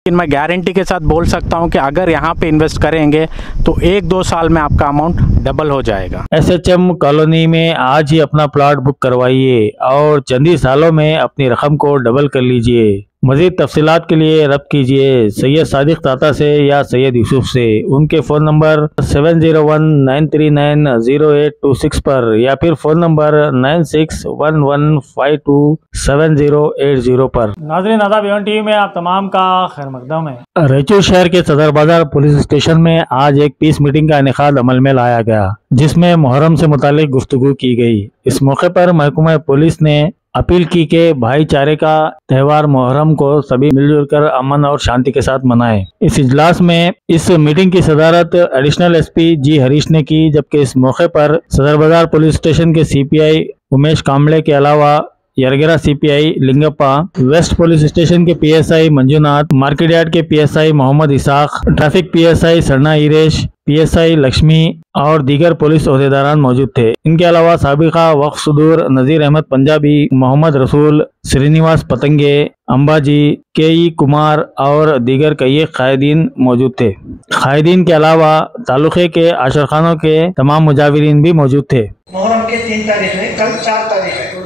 लेकिन मैं गारंटी के साथ बोल सकता हूं कि अगर यहां पे इन्वेस्ट करेंगे तो 1-2 साल में आपका अमाउंट डबल हो जाएगा। SHM कॉलोनी में आज ही अपना प्लॉट बुक करवाइए और चंद ही सालों में अपनी रकम को डबल कर लीजिए। मजीद तफसीलात के लिए रब्त कीजिए सैयद सादिक ताता से या सैयद यूसुफ से। उनके फ़ोन नंबर 7019390826 पर या फिर फ़ोन नंबर 9611527080 पर। नाज़रीन आदाब, एवन टीवी में आप तमाम का खैर मकदम है। रैचूर शहर के सदर बाजार पुलिस स्टेशन में आज एक पीस मीटिंग का इनेकाद अमल में लाया गया, जिसमें मुहर्रम से मुतालिक गुफ्तगू की गई। इस मौके पर महकमा पुलिस ने अपील की कि भाईचारे का त्यौहार मुहर्रम को सभी मिलजुल कर अमन और शांति के साथ मनाएं। इस इजलास में इस मीटिंग की सदारत एडिशनल SP जी हरीश ने की, जबकि इस मौके पर सदर बाजार पुलिस स्टेशन के CPI उमेश कामले के अलावा Yargera CPI Lingappa, west police station के PSI मंजुनाथ, मार्केट यार्ड के PSI Mohammed Isaq, traffic PSI Sarna Iresh, PSI Lakshmi और दीगर पुलिस ओहदेदारान मौजूद थे। इनके अलावा साबिका वक्फ सदूर नजीर अहमद पंजाबी, मोहम्मद रसूल, श्रीनिवास पतंगे, अंबाजी, KE कुमार और दीगर कई कायदीन मौजूद थे। कायदीन के अलावा तालुके के आशरखानों के तमाम मुजाविरीन भी मौजूद थे। मुहर्रम के 3 तारीख है, कल 4 तारीख है।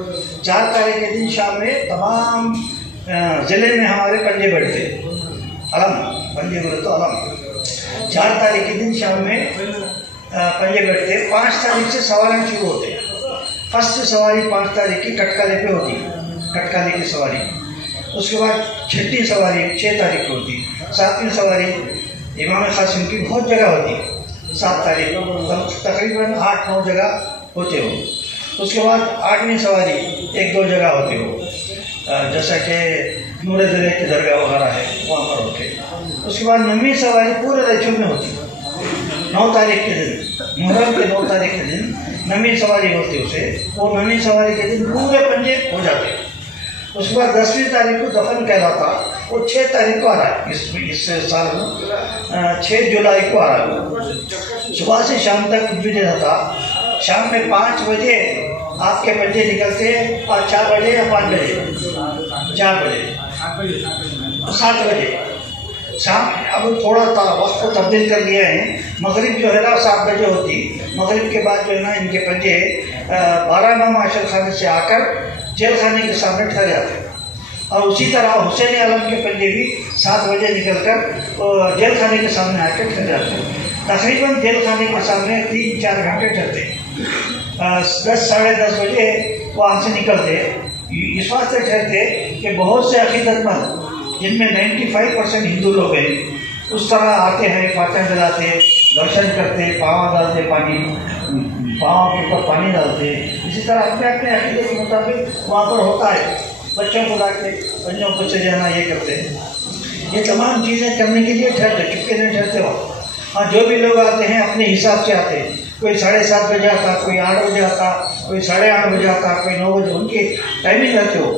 4 तारीख के दिन शाम में तमाम जिले में हमारे पंजे बैठते, अलम पंजे बोले तो अलम। 4 तारीख के दिन शाम में पंजे बैठते। 5 तारीख से सवारी शुरू होते हैं। फर्स्ट सवारी 5 तारीख की कटकाले पे होती, कटकाले की सवारी। उसके बाद छठी सवारी 6 तारीख को होती। 7वीं सवारी इमाम कासिम की बहुत जगह होती, 7 तारीख को तकरीबन 8-9 जगह होते हो। उसके बाद 8वीं सवारी 1-2 जगह होती हो, जैसा कि नूरे दरे की दरगाह वगैरह है वहाँ पर होते। उसके बाद 9वीं सवारी पूरे रैचूर में होती, 9 तारीख के दिन, मुहर्रम के 9 तारीख के दिन 9वीं सवारी होती उसे। वो 9वीं सवारी के दिन पूरे पंजे हो जाते। उसके बाद 10वीं तारीख को दफन कहलाता, वो 6 तारीख को आ रहा है इस साल में, 6 जुलाई को आ रहा है। सुबह से शाम तक कुछ भी नहीं रहता। शाम में 5 बजे आपके पंजे निकलते हैं, 4 बजे या 5 बजे, 4 बजे 7 बजे शाम। अब थोड़ा वक्त को तब्दील कर दिया है। मगरिब जो है ना 7 बजे होती। मगरिब के बाद जो है ना इनके पंजे 12 इमाम आशर खाने से आकर जेल खाने के सामने ठहर जाते हैं। और उसी तरह हुसैन आलम के पंजे भी 7 बजे निकलकर जेल खाने के सामने आकर ठहर जाते हैं। तकरीबन जेल खाने के सामने 3-4 घंटे ठहरते। 10 साढ़े 10 बजे वहाँ से निकलते। इस वास्ते ठहरते कि बहुत से अकीदतमंद, जिनमें 95% हिंदू लोग हैं, उस तरह आते हैं, फातिहा जलाते, दर्शन करते, पाँव डालते, पानी पाँव के ऊपर पानी डालते। इसी तरह अपने अपने अकीदे के मुताबिक वहाँ पर होता है। बच्चों को लाके बच्चों को चले जाना ये करते हैं। ये तमाम चीज़ें करने के लिए ठहरते, चुपके नहीं ठहरते वहाँ। हाँ, जो भी लोग आते हैं अपने हिसाब से आते हैं। कोई 7:30 बजे आता, कोई 8 बजे आता, कोई 8:30 बजे आता, कोई 9 बजे। उनकी टाइमिंग रहते हो,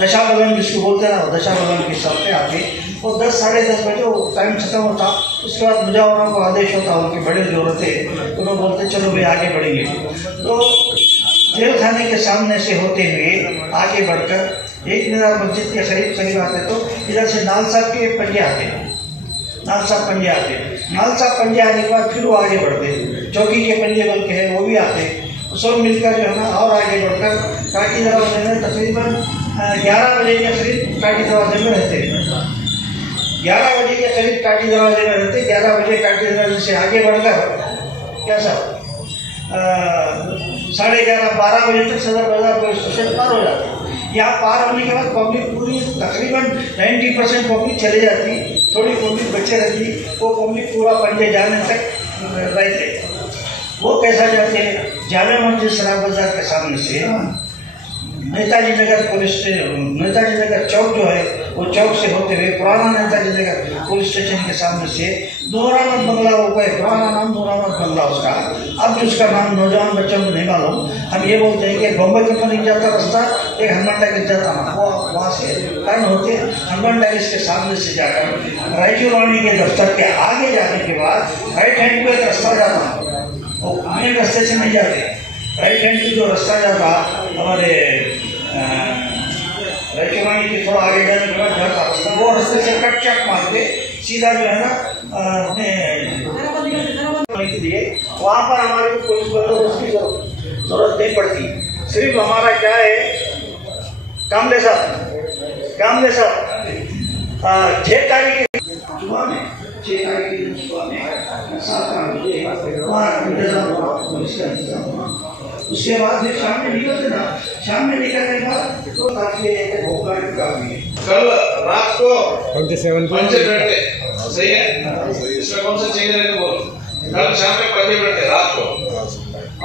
दशा बलन जिसको बोलते हैं ना, दशा बलन के हिसाब से आते। और 10 साढ़े 10 बजे वो टाइम खत्म होता। उसके बाद मुजावरों को आदेश होता, उनके बड़े जो होते तो लोग बोलते चलो भाई आगे बढ़ेंगे। तो जेल खाने के सामने से होते हुए आगे बढ़कर एक मीनार मस्जिद के करीब आते, तो इधर से नाल साहब के पंजे आते, नाल साहब पंजे आते। नाल साहब पंजे आने के बाद फिर वो आगे बढ़ते, चौकी के पंजे बल के हैं वो भी आते। सब मिलकर जो है ना और आगे बढ़कर काटी दरवाजे में तकरीबन 11 बजे के करीब काटी दरवाजे में रहते। 11 बजे के करीब काटी दरवाजे में रहते। 11 बजे काटी दरवाजे से आगे बढ़कर कैसा 11:30-12 बजे तक सदर बाजार पुलिस स्टेशन पार हो जाती। यहाँ पार होने के बाद पब्लिक पूरी तकरीबन 90% पब्लिक चले जाती, थोड़ी पब्लिक बचे रहती। वो पब्लिक पूरा पंजे जाने तक रहते। वो कैसा जाते हैं, जामे मस्जिद सराय बाजार के सामने से नेताजी नगर पुलिस से, नेताजी नगर चौक जो है वो चौक से होते हुए पुराना नेताजी नगर पुलिस स्टेशन के सामने से नूरामद बंगला हो गए। पुराना नाम नूरामद बंगला उसका, अब जिसका नाम नौजवान बच्चों को नहीं मालूम। हम ये बोलते हैं कि बम्बई के ऊपर जाता रास्ता एक हनुमान टाइल्स जाता ना, वो वहाँ से टर्न होते हनुमान टाइल्स के सामने से जाकर रायचूर वाणी के दफ्तर के आगे जाने के बाद राइट हैंड को एक रास्ता जाता, वो मेन रास्ते से नहीं जाते। राइट हैंड की जो रास्ता जाता हमारे रचुमानी के थोड़ा आगे जाने के बाद घर का रास्ता, वो रास्ते से कट चक मार के सीधा जो है ना के लिए वहाँ पर हमारे को पुलिस बंदोबस्त की जरूरत नहीं पड़ती। सिर्फ हमारा क्या है, कामले साहब 6 तारीख की सुबह में 6 तारीख की सुबह में 7 बजे वहाँ इंतजाम हुआ, पुलिस का इंतजाम हुआ। उसके बाद फिर शाम में निकलते ना, शाम में निकलने के बाद तो काफी होमगार्ड काफी है। कल रात को 5 घंटे सही है, इसमें कौन सा चीज है बोल, कल शाम में 5 घंटे रात को,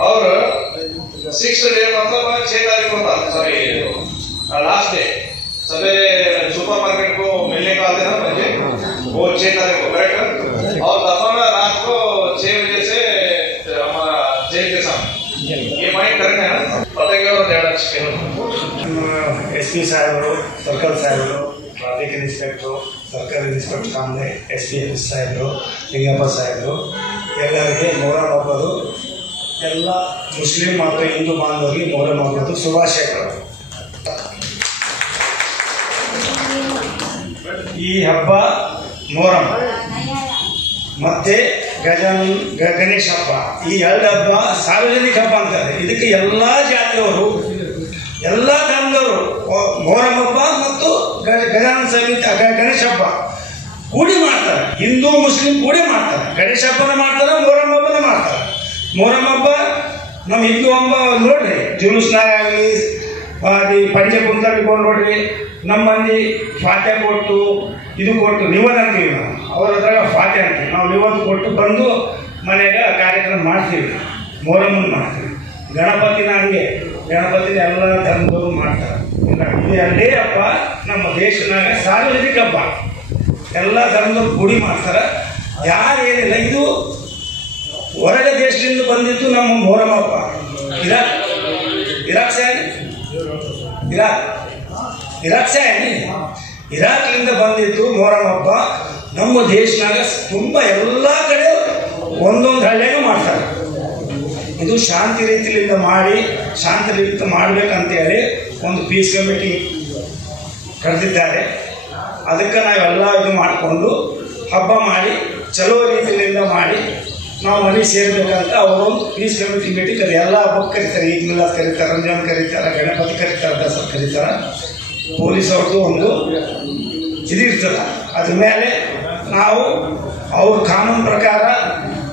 और 6 डे मतलब 6 तारीख को था, सॉरी लास्ट डे सवेरे सुपर मार्केट को मिलने का आते ना बजे, वो 6 तारीख को करेक्ट, और दफन रात को 6 बजे से हमारा जेल के सामने, ये पॉइंट करेक्ट है ना, पता क्या और ज़्यादा एसपी साहब सर्कल साहब ट्रैफिक इन्स्पेक्टर ಸರ್ಕಾರಿ ಇನ್ಸ್ಪೆಕ್ಟರ್ ಸಾಮನೆ SP ಸಾಹೇಬರು ಲಿಂಗಪ್ಪ ಸಾಹೇಬರು ಎಲ್ಲರಿಗೆ ಮೊಹರಂ ಹಬ್ಬದ ಎಲ್ಲ ಮುಸ್ಲಿಂ ಮತ್ತು ಹಿಂದೂ ಬಾಂಧವರಿಗೆ ಮೊಹರಂ ಹಬ್ಬದ ಶುಭಾಶಯಗಳು। ಈ ಹಬ್ಬ ಮೊಹರಂ ಮತ್ತೆ ಗಣೇಶ ಹಬ್ಬ, ಈ 2 ಹಬ್ಬ ಸಾರ್ವಜನಿಕ ಹಬ್ಬ ಅಂತಾರೆ। ಇದಕ್ಕೆ ಎಲ್ಲ ಜಾತಿಯವರು ಎಲ್ಲ ಧರ್ಮದವರು ಮೊಹರಂ ಹಬ್ಬ ಮತ್ತು ಗಜಾನನ ಸಮಿತಿ ಗಣೇಶ ಹಬ್ಬ ಕೂಡಿ ಮಾಡ್ತಾರೆ, ಹಿಂದೂ ಮುಸ್ಲಿಂ ಕೂಡಿ ಮಾಡ್ತಾರೆ, ಗಣೇಶ ಹಬ್ಬನ ಮಾಡ್ತಾರೆ, ಮೊಹರಂ ಹಬ್ಬನ ಮಾಡ್ತಾರೆ। ಮೊಹರಂ ಹಬ್ಬ ನಮ್ಮ ಹಿಂದೂ ಹಬ್ಬ ನೋಡ್ರಿ, ಜುಲೂಸ್ನಾಗ ಆಗಲಿ ಪಂಚೆ ಕುಂತರಿಕೊಂಡು ನೋಡ್ರಿ, ನಮ್ಮ ಮಂದಿ ಫಾತೆ ಕೊಟ್ಟು ಇದು ಕೊಟ್ಟು ನಿವದ್ ಅಂತೀವಿ ನಾವು, ಅವ್ರ ಹತ್ರ ಫಾತೆ ಅಂತೀವಿ ನಾವು, ನಿವದ್ ಕೊಟ್ಟು ಬಂದು ಮನೆಯಾಗ ಕಾರ್ಯಕ್ರಮ ಮಾಡ್ತೀವಿ, ಮೊಹರಮ್ಮನ ಮಾಡ್ತೀವಿ। ಗಣಪತಿನ ಹಂಗೆ, ಗಣಪತಿನ ಎಲ್ಲ ಧರ್ಮದವರು ಮಾಡ್ತಾರೆ। ಇದು 2 ಹಬ್ಬ ನಮ್ಮ ದೇಶನಾಗ ಸಾರ್ವಜನಿಕ ಹಬ್ಬ, ಎಲ್ಲ ಧರ್ಮದವ್ರು ಕೂಡಿ ಮಾಡ್ತಾರೆ, ಯಾರೇನಿಲ್ಲ। ಇದು ಹೊರಗ ದೇಶದಿಂದ ಬಂದಿದ್ದು ನಮ್ಮ ಮೊಹರಂ ಹಬ್ಬ, ಇರಾಕ್ಲಿಂದ ಬಂದಿದ್ದು ಮೊಹರಂ ಹಬ್ಬ ನಮ್ಮ ದೇಶನಾಗ ತುಂಬ ಎಲ್ಲ ಕಡೆ ಒಂದೊಂದು ಹಳ್ಳಿಯಾಗ ಮಾಡ್ತಾರೆ। ಇದು ಶಾಂತಿ ರೀತಿಯಿಂದ ಮಾಡಿ, ಶಾಂತಿ ರೀತಿ ಮಾಡಬೇಕಂತೇಳಿ ಒಂದು ಪೀಸ್ ಕಮಿಟಿ ಕರೆದಿದ್ದಾರೆ। ಅದಕ್ಕೆ ನಾವೆಲ್ಲ ಇದು ಮಾಡಿಕೊಂಡು ಹಬ್ಬ ಮಾಡಿ ಚಲೋ ರೀತಿಯಿಂದ ಮಾಡಿ ನಾವು ಮನೆ ಸೇರಬೇಕಂತ ಅವರೊಂದು ಪೀಸ್ ಕಮಿಟಿ ಮೀಟಿಂಗ್ ಎಲ್ಲ ಹಬ್ಬಕ್ಕೆ ಕರೀತಾರೆ, ಈದ್ ಮಿಲಾದ್ ಕರೀತಾರೆ, ರಂಜಾನ್ ಕರೀತಾರೆ, ಗಣಪತಿ ಕರೀತಾರೆ, ದಸರಾ ಕರೀತಾರೆ। ಪೊಲೀಸ್ ಅವ್ರದ್ದು ಒಂದು ಇದಿರ್ತದೆ, ಅದ್ರ ಮೇಲೆ ನಾವು ಅವ್ರ ಕಾನೂನು ಪ್ರಕಾರ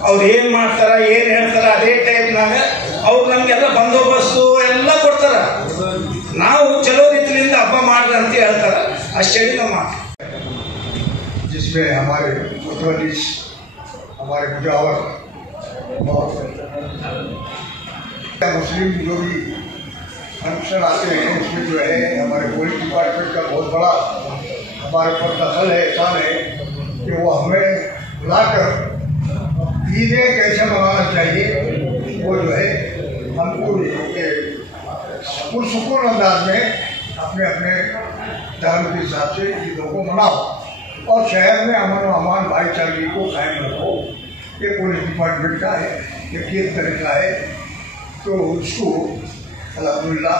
ಅವ್ರು ಏನು ಮಾಡ್ತಾರೆ, ಏನು ಹೇಳ್ತಾರೆ, ಅದೇ ಟೈಪ್ನಾಗ ಅವ್ರು ನಮಗೆಲ್ಲ ಬಂದೋಬಸ್ತು ಎಲ್ಲ ಕೊಡ್ತಾರೆ। ನಾವು ಚಲೋ ರೀತಿಯಿಂದ ಹಬ್ಬ ಮಾಡ್ರಿ ಅಂತ ಹೇಳ್ತಾರೆ, ಅಷ್ಟೇ ನಮ್ಮ ಮಾತು। जिसमें हमारे उत्तरप्रदेश, हमारे मुजावर और मुस्लिम जो भी फंक्शन आते हैं, उसमें जो है हमारे पुलिस डिपार्टमेंट का बहुत बड़ा हमारे ऊपर दखल है, एहसान है कि वो हमें बुलाकर ईदें कैसे मनाना चाहिए वो जो है हमको पुरसुकून अंदाज में अपने अपने धर्म के हिसाब से ईदों को मनाओ और शहर में अमन व अमान भाईचारे को कायम रखो। ये पुलिस डिपार्टमेंट का है, ये किस तरीका है, तो उसको अल्हम्दुलिल्लाह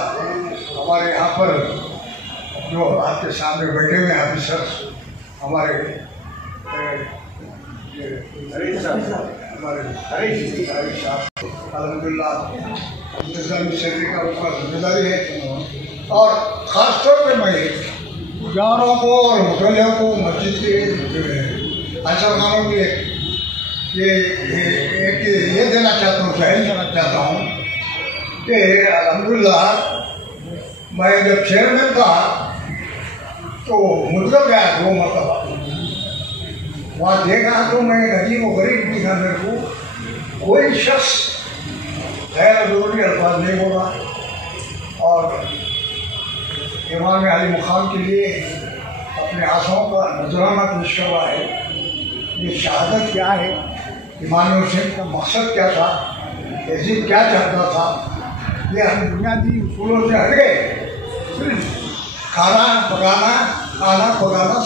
हमारे यहाँ पर जो आपके सामने बैठे हुए ऑफिसर्स हमारे अल्हम्दुलिल्लाह जिम्मेदारी का उसका जिम्मेदारी है। और ख़ासतौर पर मैं जानों को और मुसल्लियों को मस्जिद के अशर खानों के ये देना चाहता हूँ, जहन देना चाहता हूँ कि अल्हम्दुलिल्लाह मैं जब चेयरमैन था तो मुद्दत गया 2 मरतबा, वहाँ देखा तो मैं अजीब व गरीब दिखा, मेरे को कोई शख्स गैर ज़रूरी अल्फाज नहीं बोला। और इमाम अली मुकाम के लिए अपने आशाओं का नजराना पेश करवा है, ये शहादत क्या है, इमाम हुसैन का मकसद क्या था, तहजीब क्या चाहता था, ये हम बुनियादी उसूलों से हट गए। सिर्फ खाना पकाना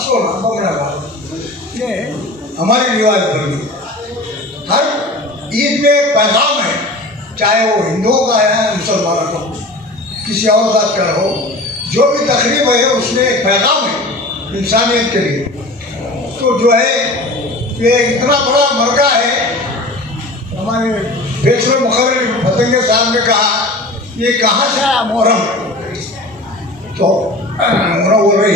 सोना बमना, ये हमारी रिवाज बन गई। हर ईद में एक पैगाम है, चाहे वो हिंदुओं का है मुसलमानों का, किसी और जात का हो, जो भी तकरीब है उसमें एक पैगाम है इंसानियत के लिए। तो जो है ये इतना बड़ा मरका है। हमारे फैसले मुखर्रर फतेंगे साहब ने कहा ये कहाँ से आया मुहर्रम, तो मुहर्रम बोल रहे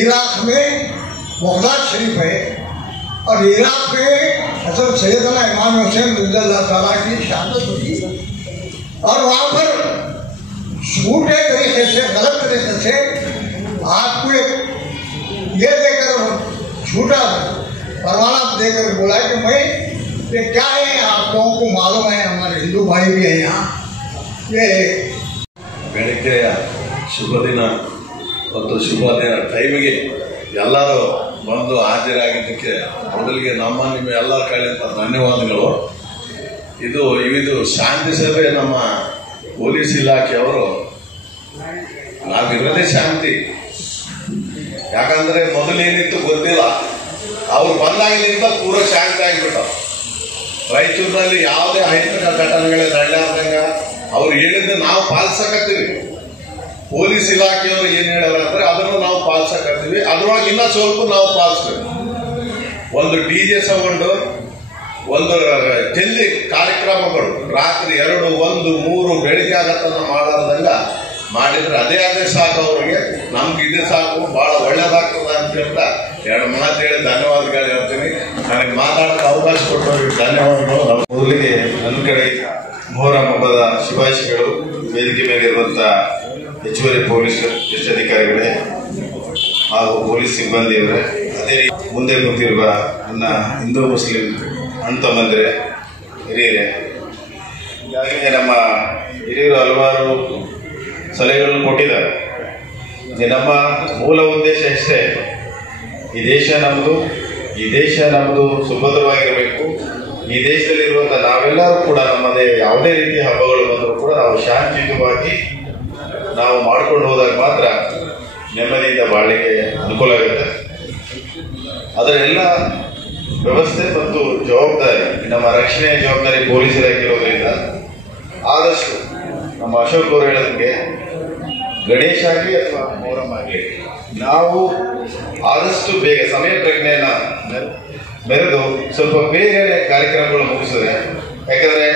इराक में बगदाद शरीफ है और इराक में हज़रत सैयदना इमाम हुसैन रज़ियल्लाहु ताला की शहादत हुई और वहाँ पर झूठे तरीके से गलत तरीके से आपको एक ये देकर झूठा परवाना देकर बोला कि मैं ये क्या है, आप लोगों को मालूम है, हमारे हिंदू भाई भी हैं यहाँ। ये ಬೆಳಗ್ಗೆಯ ಶುಭ ದಿನ ಮತ್ತು ಶುಭ ದಿನ ಟೈಮಿಗೆ ಎಲ್ಲರೂ ಬಂದು ಹಾಜರಾಗಿದ್ದಕ್ಕೆ ಮೊದಲಿಗೆ ನಮ್ಮ ನಿಮ್ಮ ಎಲ್ಲ ಕಡೆಯಿಂದ ಧನ್ಯವಾದಗಳು. ಇದು ಶಾಂತಿ ಸಭೆ ನಮ್ಮ ಪೊಲೀಸ್ ಇಲಾಖೆಯವರು ನಾವಿರೋದೇ ಶಾಂತಿ. ಯಾಕಂದ್ರೆ ಮೊದಲೇನಿತ್ತು ಗೊತ್ತಿಲ್ಲ, ಅವ್ರು ಬಂದಾಗಿನಿಂದ ಪೂರ ಶಾಂತಿ ಆಗಿಬಿಟ್ಟ. ರಾಯಚೂರಿನಲ್ಲಿ ಯಾವುದೇ ಅಹಿತಕ ಘಟನೆಗಳೇ ನಡೆಯಲಾರ್ದಂಗ ಅವ್ರು ಹೇಳಿದ್ದು ನಾವು ಪಾಲಿಸಕತ್ತೀವಿ. ಪೊಲೀಸ್ ಇಲಾಖೆಯವರು ಏನ್ ಹೇಳ್ಯಾರ ಅಂದ್ರೆ ಅದನ್ನು ನಾವು ಪಾಲಿಸಕತ್ತೀವಿ. ಅದ್ರೊಳಗೆ ಇನ್ನ ಸ್ವಲ್ಪ ನಾವು ಪಾಲಿಸ್ಬೇಕು. ಒಂದು DJ ಸೌಂಡು, ಒಂದು ಜಲ್ದಿ ಕಾರ್ಯಕ್ರಮಗಳು ರಾತ್ರಿ 2, 1, 3 ಬೆಳಿಗ್ಗೆ ಆಗತ್ತನ್ನ ಮಾಡಾರ್ದಂಗ ಮಾಡಿದ್ರೆ ಅದೇ ಸಾಕು ಅವ್ರಿಗೆ. ನಮ್ಗೆ ಇದೇ ಸಾಕು, ಬಹಳ ಒಳ್ಳೇದಾಗ್ತದ ಅಂತ ಹೇಳ್ತಾ 2 ಮಾತು ಹೇಳಿ ಧನ್ಯವಾದಗಳು ಹೇಳ್ತೀನಿ. ನನಗೆ ಮಾತಾಡೋಕೆ ಅವಕಾಶ ಕೊಟ್ಟವ್ರಿಗೆ ಧನ್ಯವಾದಗಳು. ಮೊದಲಿಗೆ ನನ್ನ ಕಡೆ ಮೊಹರಂ ಹಬ್ಬದ ಶುಭಾಶಯಗಳು. ವೇದಿಕೆ ಮೇಲೆ ಇರುವಂತಹ ಹೆಚ್ಚುವರಿ ಪೊಲೀಸ್ ವರಿಷ್ಠಾಧಿಕಾರಿಗಳೇ ಹಾಗೂ ಪೊಲೀಸ್ ಸಿಬ್ಬಂದಿಯವರೇ, ಅದೇ ರೀತಿ ಮುಂದೆ ಕೂತಿರುವ ನನ್ನ ಹಿಂದೂ ಮುಸ್ಲಿಂ ಅಣ್ಣ ತಮ್ಮಂದಿರೇ, ಹಿರಿಯರೇ, ಈಗಾಗಲೇ ನಮ್ಮ ಹಿರಿಯರು ಹಲವಾರು ಸಲಹೆಗಳನ್ನು ಕೊಟ್ಟಿದ್ದಾರೆ. ನಮ್ಮ ಮೂಲ ಉದ್ದೇಶ ಅಷ್ಟೇ, ಈ ದೇಶ ನಮ್ಮದು ಸುಭದ್ರವಾಗಿರಬೇಕು. ಈ ದೇಶದಲ್ಲಿರುವಂಥ ನಾವೆಲ್ಲರೂ ಕೂಡ ನಮ್ಮದೇ ಯಾವುದೇ ರೀತಿಯ ಹಬ್ಬಗಳು ಬಂದರೂ ಕೂಡ ನಾವು ಶಾಂತಿಯುತವಾಗಿ ನಾವು ಮಾಡ್ಕೊಂಡು ಹೋದಾಗ ಮಾತ್ರ ನೆಮ್ಮದಿಯಿಂದ ಬಾಳಲಿಕ್ಕೆ ಅನುಕೂಲ ಆಗುತ್ತೆ. ಅದರ ಎಲ್ಲ ವ್ಯವಸ್ಥೆ ಮತ್ತು ಜವಾಬ್ದಾರಿ, ನಮ್ಮ ರಕ್ಷಣೆಯ ಜವಾಬ್ದಾರಿ ಪೊಲೀಸ್ ಇಲಾಖೆ ಇರೋದ್ರಿಂದ ಆದಷ್ಟು ನಮ್ಮ ಅಶೋಕ್ ಅವರು ಹೇಳೋದಕ್ಕೆ ಗಣೇಶ ಆಗಲಿ ಅಥವಾ ಮೊಹರಂ ಆಗಲಿ ನಾವು ಆದಷ್ಟು ಬೇಗ ಸಮಯ ಪ್ರಜ್ಞೆಯನ್ನು ಮೆರೆದು ಸ್ವಲ್ಪ ಬೇಗನೆ ಕಾರ್ಯಕ್ರಮಗಳು ಮುಗಿಸಿದ್ರೆ, ಯಾಕಂದರೆ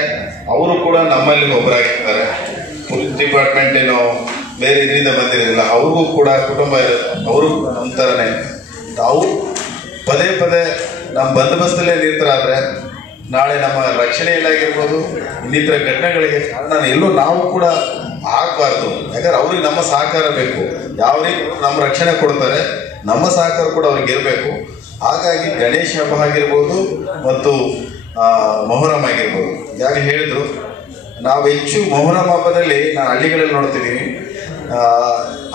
ಅವರು ಕೂಡ ನಮ್ಮಲ್ಲಿ ಒಬ್ಬರಾಗಿರ್ತಾರೆ. ಪೊಲೀಸ್ ಡಿಪಾರ್ಟ್ಮೆಂಟ್ ಏನೋ ಬೇರೆ ಇದರಿಂದ ಬಂದಿರಲಿಲ್ಲ, ಅವ್ರಿಗೂ ಕೂಡ ಕುಟುಂಬ ಇರುತ್ತೆ, ಅವರು ಕೂಡ ನಮ್ಮ ಥರನೇ. ತಾವು ಪದೇ ನಮ್ಮ ಬಂದೋಬಸ್ತಲ್ಲೇ ನಿರತರಾದರೆ ನಾಳೆ ನಮ್ಮ ರಕ್ಷಣೆಯಲ್ಲಾಗಿರ್ಬೋದು, ಇನ್ನಿತರ ಘಟನೆಗಳಿಗೆ ಕಾರಣ ಎಲ್ಲೂ ನಾವು ಕೂಡ ಆಗಬಾರ್ದು. ಯಾಕಂದ್ರೆ ಅವ್ರಿಗೆ ನಮ್ಮ ಸಹಕಾರ ಬೇಕು. ಯಾವ ರೀತಿ ನಮ್ಮ ರಕ್ಷಣೆ ಕೊಡ್ತಾರೆ, ನಮ್ಮ ಸಹಕಾರ ಕೂಡ ಅವ್ರಿಗೆ ಇರಬೇಕು. ಹಾಗಾಗಿ ಗಣೇಶ ಹಬ್ಬ ಆಗಿರ್ಬೋದು ಮತ್ತು ಮೊಹರಂ ಆಗಿರ್ಬೋದು, ಯಾರು ಹೇಳಿದ್ರು, ನಾವು ಹೆಚ್ಚು ಮೊಹರಂ ಹಬ್ಬದಲ್ಲಿ ನಾನು ಹಳ್ಳಿಗಳಲ್ಲಿ ನೋಡ್ತಿದ್ದೀನಿ,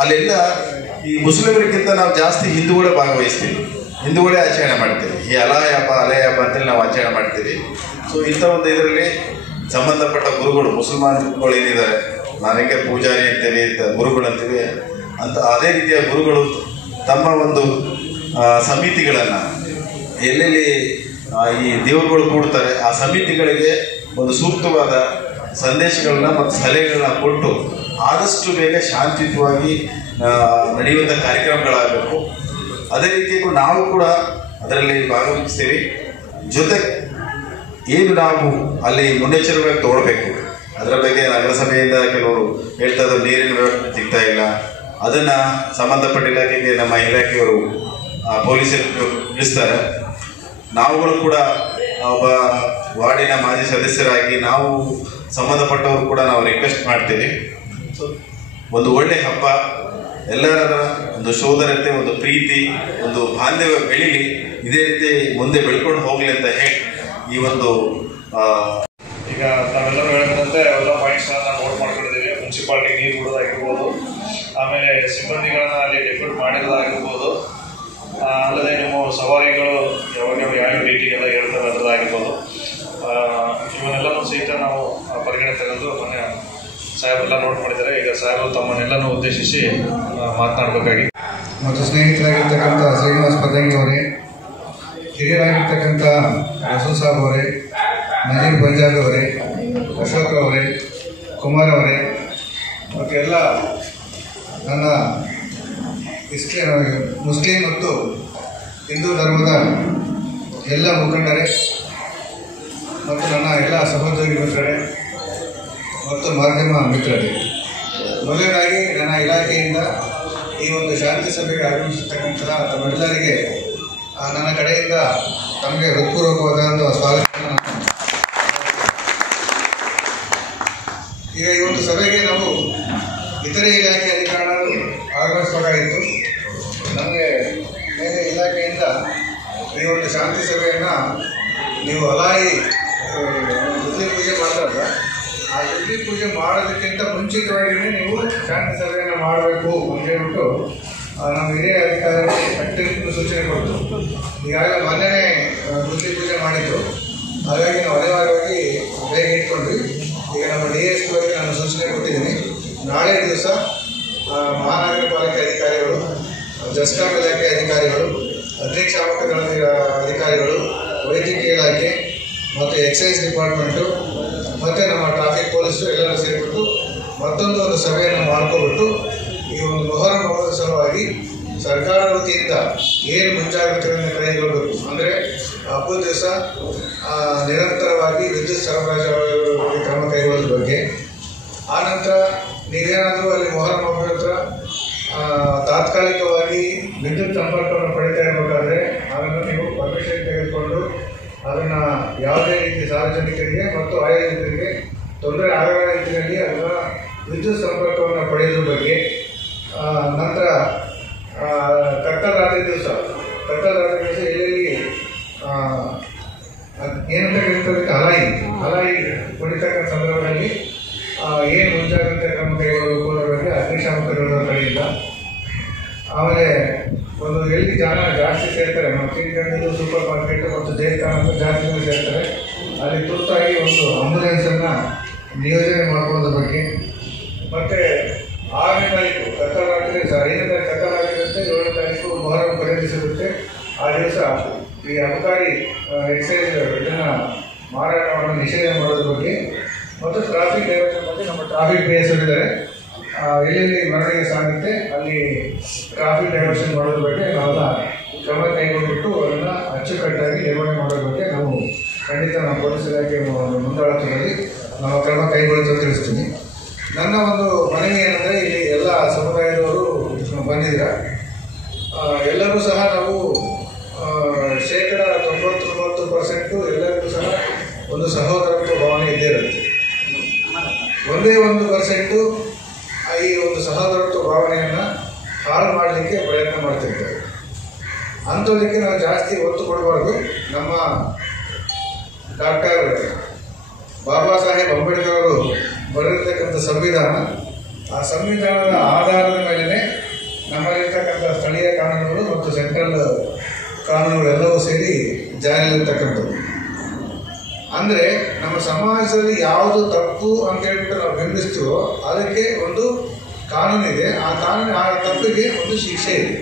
ಅಲ್ಲೆಲ್ಲ ಈ ಮುಸ್ಲಿಮರಿಗಿಂತ ನಾವು ಜಾಸ್ತಿ ಹಿಂದೂಗಳೇ ಭಾಗವಹಿಸ್ತೀವಿ, ಹಿಂದೂಗಳೇ ಆಚರಣೆ ಮಾಡ್ತೀವಿ. ಈ ಅಲೆ ಹಬ್ಬ ಅಂತೇಳಿ ನಾವು ಆಚರಣೆ ಮಾಡ್ತೀವಿ. ಸೊ ಇಂಥ ಒಂದು ಇದರಲ್ಲಿ ಸಂಬಂಧಪಟ್ಟ ಗುರುಗಳು, ಮುಸಲ್ಮಾನ್ಗಳು ಏನಿದ್ದಾರೆ, ನಾನು ಹೆಂಗೆ ಪೂಜಾರಿ ಅಂತೀವಿ, ಗುರುಗಳು ಅಂತೀವಿ ಅಂತ, ಅದೇ ರೀತಿಯ ಗುರುಗಳು ತಮ್ಮ ಒಂದು ಸಮಿತಿಗಳನ್ನು ಎಲ್ಲೆಲ್ಲಿ ಈ ದೇವರುಗಳು ಕೂಡ್ತಾರೆ ಆ ಸಮಿತಿಗಳಿಗೆ ಒಂದು ಸೂಕ್ತವಾದ ಸಂದೇಶಗಳನ್ನ ಮತ್ತು ಸಲಹೆಗಳನ್ನ ಕೊಟ್ಟು ಆದಷ್ಟು ಬೇಗ ಶಾಂತಿಯುತವಾಗಿ ನಡೆಯುವಂಥ ಕಾರ್ಯಕ್ರಮಗಳಾಗಬೇಕು. ಅದೇ ರೀತಿ ನಾವು ಕೂಡ ಅದರಲ್ಲಿ ಭಾಗವಹಿಸ್ತೀವಿ. ಜೊತೆಗೆ ಏನು ನಾವು ಅಲ್ಲಿ ಮುನ್ನೆಚ್ಚರಿಕೆ ತಗೊಳ್ಬೇಕು, ಅದರ ಬಗ್ಗೆ ನಗರಸಭೆಯಿಂದ ಕೆಲವರು ಹೇಳ್ತಾ ಇದ್ದಾರೆ ನೀರಿನ ವ್ಯವಸ್ಥೆ ಸಿಗ್ತಾ ಇಲ್ಲ, ಅದನ್ನು ಸಂಬಂಧಪಟ್ಟ ಇಲಾಖೆಗೆ ನಮ್ಮ ಇಲಾಖೆಯವರು ಪೊಲೀಸರು ತಿಳಿಸ್ತಾರೆ. ನಾವುಗಳು ಕೂಡ ಒಬ್ಬ ವಾರ್ಡಿನ ಮಾಜಿ ಸದಸ್ಯರಾಗಿ ನಾವು ಸಂಬಂಧಪಟ್ಟವರು ಕೂಡ ನಾವು ರಿಕ್ವೆಸ್ಟ್ ಮಾಡ್ತೀವಿ. ಸೊ ಒಂದು ಒಳ್ಳೆ ಹಬ್ಬ, ಎಲ್ಲರ ಒಂದು ಸೋದರತೆ, ಒಂದು ಪ್ರೀತಿ, ಒಂದು ಬಾಂಧವ್ಯ ಬೆಳೀಲಿ, ಇದೇ ರೀತಿ ಮುಂದೆ ಬೆಳ್ಕೊಂಡು ಹೋಗಲಿ ಅಂತ ಹೇಳಿ ಈ ಒಂದು ಈಗ ನಾವೆಲ್ಲರೂ ಹೇಳಿದಂತೆ ಎಲ್ಲ ಪಾಯಿಂಟ್ಸ್ಗಳನ್ನ ನೋಟ್ ಮಾಡ್ಕೊಂಡಿದ್ದೀವಿ. ಮುನ್ಸಿಪಾಲಿಟಿ ನೀರು ಬಿಡೋದಾಗಿರ್ಬೋದು, ಆಮೇಲೆ ಸಿಬ್ಬಂದಿಗಳನ್ನ ಅಲ್ಲಿ ಡೆಪ್ಯೂಟ್ ಮಾಡಿರೋದಾಗಿರ್ಬೋದು, ಅಲ್ಲದೆ ನಿಮ್ಮ ಸವಾರಿಗಳು ಯಾವ ರೀತಿಗೆಲ್ಲ ಹೇಳ್ತಾರೆ ಅದರದಾಗಿರ್ಬೋದು, ಇವನ್ನೆಲ್ಲನೂ ಸಹಿತ ನಾವು ಪರಿಗಣನೆ ತೆಗೆದು ಮೊನ್ನೆ ಸಾಹೇಬರೆಲ್ಲ ನೋಟ್ ಮಾಡಿದ್ದಾರೆ. ಈಗ ಸಾಹೇಬರು ತಮ್ಮನ್ನೆಲ್ಲನೂ ಉದ್ದೇಶಿಸಿ ಮಾತನಾಡಬೇಕಾಗಿ ಮತ್ತು ಸ್ನೇಹಿತರಾಗಿರ್ತಕ್ಕಂಥ ಶ್ರೀನಿವಾಸ್ ಪದಂಗಿ ಅವರೇ, ಹಿರಿಯರಾಗಿರ್ತಕ್ಕಂಥ ರಸೂಲ್ ಸಾಬ್ ಅವರೇ, ನಜೀರ್ ಪಂಜಾಬಿ ಅವರೇ, ಅಶೋಕ್ ಅವರೇ, ಕುಮಾರ್ ಅವರೇ, ಮತ್ತು ಎಲ್ಲ ನನ್ನ ಮುಸ್ಲಿಂ ಮತ್ತು ಹಿಂದೂ ಧರ್ಮದ ಎಲ್ಲ ಮುಖಂಡರೇ ಮತ್ತು ನನ್ನ ಎಲ್ಲ ಸಹೋದ್ಯೋಗಿ ಮಿತ್ರರೇ ಮತ್ತು ಮಾಧ್ಯಮ ಮಿತ್ರರೇ, ಮೊದಲನೇದಾಗಿ ನನ್ನ ಇಲಾಖೆಯಿಂದ ಈ ಒಂದು ಶಾಂತಿ ಸಭೆಗೆ ಆಗಮಿಸಿರ್ತಕ್ಕಂಥ ತಮ್ಮೆಲ್ಲರಿಗೆ ನನ್ನ ಕಡೆಯಿಂದ ತಮಗೆ ಹೃತ್ಪೂರ್ವಕವಾದ ಸ್ವಾಗತವನ್ನು. ಈಗ ಈ ಒಂದು ಸಭೆಗೆ ನಾವು ಇತರೆ ಇಲಾಖೆ ಅಧಿಕಾರಿಗಳು ಆಗಮಿಸಬೇಕಾಗಿತ್ತು. ನಮಗೆ ಬೇರೆ ಇಲಾಖೆಯಿಂದ ಈ ಒಂದು ಶಾಂತಿ ಸಭೆಯನ್ನು ನೀವು ಅಲಾಯಿ ರುದ್ರಿ ಪೂಜೆ ಮಾಡ್ತಾರಲ್ಲ, ಆ ರುದ್ರಿ ಪೂಜೆ ಮಾಡೋದಕ್ಕಿಂತ ಮುಂಚಿತವಾಗಿಯೇ ನೀವು ಶಾಂತಿ ಸಭೆಯನ್ನು ಮಾಡಬೇಕು ಅಂತ ಹೇಳ್ಬಿಟ್ಟು ನಮ್ಮ ಹಿರಿಯ ಅಧಿಕಾರಿಗಳು ಕಟ್ಟುನಿಟ್ಟಿನ ಸೂಚನೆ ಕೊಟ್ಟು ಈಗಾಗಲೇ ಮೊನ್ನೆನೇ ರುದ್ರಿ ಪೂಜೆ ಮಾಡಿದ್ದು. ಹಾಗಾಗಿ ನಾವು ಅನಿವಾರ್ಯವಾಗಿ ಬೇಗ ಇಟ್ಕೊಂಡ್ವಿ. ಈಗ ನಮ್ಮ DSP ಅವರಿಗೆ ನಾನು ಸೂಚನೆ ಕೊಟ್ಟಿದ್ದೀನಿ. ನಾಳೆ ದಿವಸ ಮಹಾನಗರ ಪಾಲಿಕೆ ಅಧಿಕಾರಿಗಳು, ಜಸ್ಕಾಂ ಇಲಾಖೆ ಅಧಿಕಾರಿಗಳು, ಅಗ್ನಿಶಾಮಕ ಅಧಿಕಾರಿಗಳು, ವೈದ್ಯಕೀಯ ಇಲಾಖೆ ಮತ್ತು ಎಕ್ಸೈಸ್ ಡಿಪಾರ್ಟ್ಮೆಂಟು ಮತ್ತು ನಮ್ಮ ಟ್ರಾಫಿಕ್ ಪೊಲೀಸರು ಎಲ್ಲರೂ ಸೇರಿಬಿಟ್ಟು ಮತ್ತೊಂದು ಸಭೆಯನ್ನು ಮಾಡ್ಕೊಬಿಟ್ಟು ಈ ಒಂದು ಮೊಹರಂ ಹಬ್ಬದ ಸಲುವಾಗಿ ಸರ್ಕಾರದ ವತಿಯಿಂದ ಏನು ಮುಂಜಾಗ್ರತೆಗಳನ್ನು ಕೈಗೊಳ್ಳಬೇಕು ಅಂದರೆ ಹಬ್ಬದ ದಿವಸ ನಿರಂತರವಾಗಿ ವಿದ್ಯುತ್ ಸರಬರಾಜು ಕ್ರಮ ಕೈಗೊಳ್ಳೋದ್ರ ಬಗ್ಗೆ, ಆನಂತರ ನೀವೇನಾದರೂ ಅಲ್ಲಿ ಮೊಹರಂ ಹಬ್ಬದ ಹತ್ರ ತಾತ್ಕಾಲಿಕವಾಗಿ ವಿದ್ಯುತ್ ಸಂಪರ್ಕವನ್ನು ಪಡಿತಾ ಇರಬೇಕಾದ್ರೆ ಅದನ್ನು ನೀವು ಪರ್ಮಿಷನ್ ತೆಗೆದುಕೊಂಡು ಅದನ್ನು ಯಾವುದೇ ರೀತಿ ಸಾರ್ವಜನಿಕರಿಗೆ ಮತ್ತು ಆಯೋಜಕರಿಗೆ ತೊಂದರೆ ಆಗದ ರೀತಿಯಲ್ಲಿ ಅದನ್ನು ವಿದ್ಯುತ್ ಸಂಪರ್ಕವನ್ನು ಪಡೆಯೋದ್ರ ಬಗ್ಗೆ, ನಂತರ ಕತ್ತಲರಾತ್ರಿ ದಿವಸ ಎಲ್ಲೆಲ್ಲಿ ಏನಂತ ಕರೀತದಕ್ಕೆ ಹಲಾಯಿ ಹೊಡಿತಕ್ಕಂಥ ಸಂದರ್ಭದಲ್ಲಿ ಏನು ಮುಂಜಾಗ್ರತೆ ಕ್ರಮ ಕೈಗೊಳ್ಳಬೇಕು ಅನ್ನೋ ಬಗ್ಗೆ ಅಗ್ನಿಶಾಮಕ ದಳದ ಕಡೆಯಿಂದ. ಆಮೇಲೆ ಒಂದು ಎಲ್ಲಿ ಜನ ಜಾಸ್ತಿ ಸೇರ್ತಾರೆ, ನಮ್ಮ ತೀರ್ಗಂಡು ಸೂಪರ್ ಮಾರ್ಕೆಟ್ ಮತ್ತು ದೇವಸ್ಥಾನ ಅಂತ ಜಾಸ್ತಿ ಜನ ಸೇರ್ತಾರೆ, ಅಲ್ಲಿ ತುರ್ತಾಗಿ ಒಂದು ಆಂಬುಲೆನ್ಸನ್ನು ನಿಯೋಜನೆ ಮಾಡ್ಕೊಳ್ಳೋದ್ರ ಬಗ್ಗೆ, ಮತ್ತು 6ನೇ ತಾರೀಕು ಕತ್ತಲರಾತ್ರಿ 5ನೇ ತಾರೀಕು ಕತ್ತಲಾಗಿರುತ್ತೆ, 7ನೇ ತಾರೀಕು ಮೊಹರಂ ಖರೀದಿಸಿರುತ್ತೆ. ಆ ದಿವಸ ಈ ಅಬಕಾರಿ ಎಕ್ಸೈಸ್ ಇದನ್ನು ಮಾರಾಟವನ್ನು ನಿಷೇಧ ಮಾಡೋದ್ರ ಬಗ್ಗೆ ಮತ್ತು ಟ್ರಾಫಿಕ್ ಡೈವರ್ಷನ್ ಬಗ್ಗೆ ನಮ್ಮ ಟ್ರಾಫಿಕ್ PSO ಇದ್ದಾರೆ. ಎಲ್ಲೆಲ್ಲಿ ಮೆರವಣಿಗೆ ಸಾಗುತ್ತೆ ಅಲ್ಲಿ ಟ್ರಾಫಿಕ್ ಡೈವರ್ಷನ್ ಮಾಡೋದ್ರ ಬಗ್ಗೆ ನಾವೆಲ್ಲ ಕ್ರಮ ಕೈಗೊಂಡ್ಬಿಟ್ಟು ಅದನ್ನು ಅಚ್ಚುಕಟ್ಟಾಗಿ ನಿರ್ವಹಣೆ ಮಾಡೋದ್ರ ಬಗ್ಗೆ ನಾವು ಖಂಡಿತ ನಮ್ಮ ಪೊಲೀಸ್ ಇಲಾಖೆ ಮುಂದಾಳತ್ವದಲ್ಲಿ ನಾವು ಕ್ರಮ ಕೈಗೊಳ್ಳುತ್ತಾ ತಿಳಿಸ್ತೀನಿ. ನನ್ನ ಒಂದು ಮನವಿ ಏನಂದರೆ, ಇಲ್ಲಿ ಎಲ್ಲ ಸಮುದಾಯದವರು ಬಂದಿದ್ದೀರ, ಎಲ್ಲರೂ ಸಹ ನಾವು 99% ಎಲ್ಲರಿಗೂ ಸಹ ಒಂದು ಸಹೋದರತ್ವ ಭಾವನೆ ಇದ್ದೇ ಇರುತ್ತೆ. ಒಂದೇ 1% ಈ ಒಂದು ಸಹೋದರತ್ವ ಭಾವನೆಯನ್ನು ಹಾಳು ಮಾಡಲಿಕ್ಕೆ ಪ್ರಯತ್ನ ಮಾಡ್ತಿರ್ತಾರೆ. ಅಂಥದಕ್ಕೆ ನಾವು ಜಾಸ್ತಿ ಒತ್ತು ಕೊಡಬಾರ್ದು. ನಮ್ಮ ಡಾಕ್ಟರ್ ಬಾಬಾ ಸಾಹೇಬ್ ಅಂಬೇಡ್ಕರ್ ಅವರು ಬರೆದಿರ್ತಕ್ಕಂಥ ಸಂವಿಧಾನ, ಆ ಸಂವಿಧಾನದ ಆಧಾರದ ಮೇಲೆ ನಮ್ಮಲ್ಲಿರ್ತಕ್ಕಂಥ ಸ್ಥಳೀಯ ಕಾನೂನುಗಳು ಮತ್ತು ಸೆಂಟ್ರಲ್ ಕಾನೂನುಗಳೆಲ್ಲವೂ ಸೇರಿ ಜಾರಿಯಲ್ಲಿರ್ತಕ್ಕಂಥದ್ದು. ಅಂದರೆ ನಮ್ಮ ಸಮಾಜದಲ್ಲಿ ಯಾವುದು ತಪ್ಪು ಅಂತ ಹೇಳ್ಬಿಟ್ಟು ನಾವು ಬಿಂಬಿಸ್ತೀವೋ ಅದಕ್ಕೆ ಒಂದು ಕಾನೂನಿದೆ. ಆ ತಪ್ಪಿಗೆ ಒಂದು ಶಿಕ್ಷೆ ಇದೆ.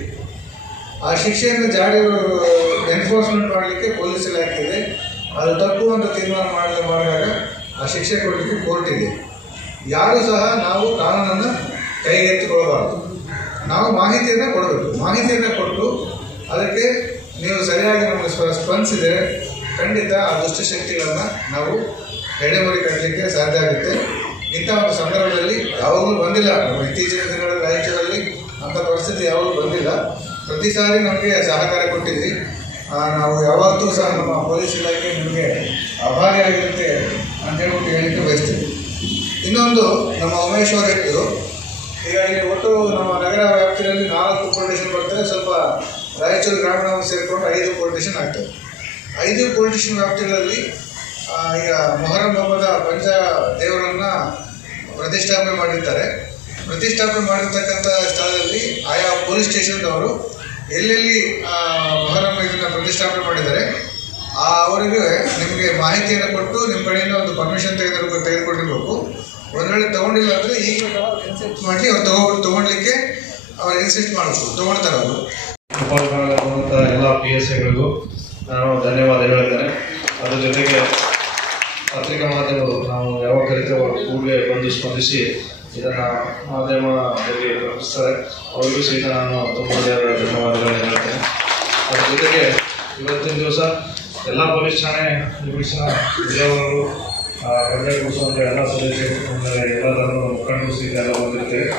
ಆ ಶಿಕ್ಷೆಯನ್ನು ಎನ್ಫೋರ್ಸ್ಮೆಂಟ್ ಮಾಡಲಿಕ್ಕೆ ಪೊಲೀಸ್ ಇಲಾಖೆ ಇದೆ. ಅದು ತಪ್ಪು ಅಂತ ತೀರ್ಮಾನ ಮಾಡಿದಾಗ ಆ ಶಿಕ್ಷೆ ಕೊಡಲಿಕ್ಕೆ ಕೋರ್ಟ್ ಇದೆ. ಯಾರೂ ಸಹ ನಾವು ಕಾನೂನನ್ನು ಕೈಗೆತ್ತಿಕೊಳ್ಳಬಾರ್ದು. ನಾವು ಮಾಹಿತಿಯನ್ನು ಕೊಡಬೇಕು. ಮಾಹಿತಿಯನ್ನು ಕೊಟ್ಟು ಅದಕ್ಕೆ ನೀವು ಸರಿಯಾಗಿ ನಮಗೆ ಸ್ಪಂದಿಸಿದರೆ ಖಂಡಿತ ಆ ದುಷ್ಟಶಕ್ತಿಗಳನ್ನು ನಾವು ಎಡೆಮುರಿ ಕಟ್ಟಲಿಕ್ಕೆ ಸಾಧ್ಯ ಆಗುತ್ತೆ. ಇಂಥ ಒಂದು ಸಂದರ್ಭದಲ್ಲಿ ಯಾವಾಗಲೂ ಬಂದಿಲ್ಲ. ಇತ್ತೀಚಿನ ದಿನಗಳಲ್ಲಿ ರಾಜ್ಯದಲ್ಲಿ ಅಂಥ ಪರಿಸ್ಥಿತಿ ಯಾವಾಗಲೂ ಬಂದಿಲ್ಲ. ಪ್ರತಿ ಸಾರಿ ನಮಗೆ ಸಹಕಾರ ಕೊಟ್ಟಿದ್ರಿ. ನಾವು ಯಾವತ್ತೂ ಸಹ ನಮ್ಮ ಪೊಲೀಸ್ ಇಲಾಖೆ ನಿಮಗೆ ಆಭಾರಿಯಾಗಿರುತ್ತೆ ಅಂತೇಳ್ಬಿಟ್ಟು ಹೇಳಲಿಕ್ಕೆ ಬಯಸ್ತೀವಿ. ಇನ್ನೊಂದು ನಮ್ಮ ಉಮೇಶ್ ಅವರು ಹೇಳಿದ್ರು, ಈಗ ಇಲ್ಲಿ ಒಟ್ಟು ನಮ್ಮ ನಗರ ವ್ಯಾಪ್ತಿಯಲ್ಲಿ 4 ಪೊಲೀಸ್ ಸ್ಟೇಷನ್ ಬರ್ತದೆ. ಸ್ವಲ್ಪ ರಾಯಚೂರು ಗ್ರಾಮೀಣವನ್ನು ಸೇರಿಕೊಂಡು 5 ಪೊಲೀಸ್ ಸ್ಟೇಷನ್ ಆಗ್ತದೆ. 5 ಪೊಲೀಸ್ ಸ್ಟೇಷನ್ ವ್ಯಾಪ್ತಿಗಳಲ್ಲಿ ಈಗ ಮೊಹರಂ ಹಬ್ಬದ ಪಂಚ ದೇವರನ್ನು ಪ್ರತಿಷ್ಠಾಪನೆ ಮಾಡಿರ್ತಾರೆ. ಪ್ರತಿಷ್ಠಾಪನೆ ಮಾಡಿರ್ತಕ್ಕಂಥ ಸ್ಥಳದಲ್ಲಿ ಆಯಾ ಪೊಲೀಸ್ ಸ್ಟೇಷನ್ದವರು ಎಲ್ಲೆಲ್ಲಿ ಮೊಹರಂ ಇದನ್ನು ಪ್ರತಿಷ್ಠಾಪನೆ ಮಾಡಿದ್ದಾರೆ ಅವರಿಗೆ ನಿಮಗೆ ಮಾಹಿತಿಯನ್ನು ಕೊಟ್ಟು ನಿಮ್ಮ ಕಡೆಯಿಂದ ಒಂದು ಪರ್ಮಿಷನ್ ತೆಗೆದುಕೊಂಡಿರಬೇಕು. ಒಂದು ವೇಳೆ ತೊಗೊಂಡಿಲ್ಲ ಅಂದರೆ ಈಗ ಇನ್ಸಿಸ್ಟ್ ಮಾಡಿ ಅವ್ರು ತೊಗೊಳ್ಲಿಕ್ಕೆ ಅವ್ರು ಇನ್ಸಿಸ್ಟ್ ಮಾಡಬೇಕು, ತೊಗೊಳ್ತಾರೆ ಅವರು. ಉಪಕರಣಗಳಾದಂಥ ಎಲ್ಲ PSIಗಳಿಗೂ ನಾನು ಧನ್ಯವಾದ ಹೇಳಿದ್ದೇನೆ. ಅದ್ರ ಜೊತೆಗೆ ಪತ್ರಿಕಾ ಮಾಧ್ಯಮಗಳು ನಾವು ಯಾವಾಗ ಕರಿತೇವೆ ಕೂಡಲೇ ಬಂದು ಸ್ಪಂದಿಸಿ ಇದನ್ನು ಮಾಧ್ಯಮದಲ್ಲಿ ಪ್ರಕಟಿಸ್ತಾರೆ. ಅವರಿಗೂ ಸಹಿತ ನಾನು ತುಂಬ ಧನ್ಯವಾದಗಳನ್ನು ಹೇಳ್ತೇನೆ. ಅದ್ರ ಜೊತೆಗೆ ಇವತ್ತಿನ ದಿವಸ ಎಲ್ಲ ಪೊಲೀಸ್ ಠಾಣೆ ಡಿವಿಷನ್ ಜಿಲ್ಲೆಯವರು ಪ್ರಜೆಗೊಳಿಸುವಂಥ ಎಲ್ಲ ಸದಸ್ಯರು ಅಂದರೆ ಎಲ್ಲ ಧರ್ಮದ ಮುಖಂಡರು ಸಹಿತ ಎಲ್ಲ ಬಂದಿರ್ತೇವೆ.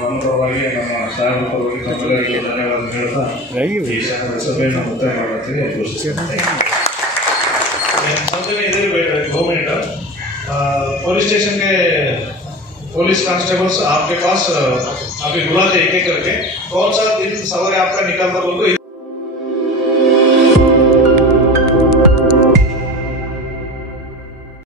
ನಮ್ಮ ಪರವಾಗಿ ನಮ್ಮ ಸಾಹೇಬರ ಪರವಾಗಿ ತಮ್ಮೆಲ್ಲರಿಗೂ ಧನ್ಯವಾದ ಹೇಳ್ತಾ ಈ ಸಭೆಯನ್ನು ಮುಕ್ತಾಯ ಮಾಡುತ್ತೀವಿ. समझने इधर बैठ रहे 2 मिनट पुलिस स्टेशन के पुलिस कांस्टेबल्स आपके पास अभी बुलाते एक एक करके कौन सा दिन सवारी आपका निकलता बोल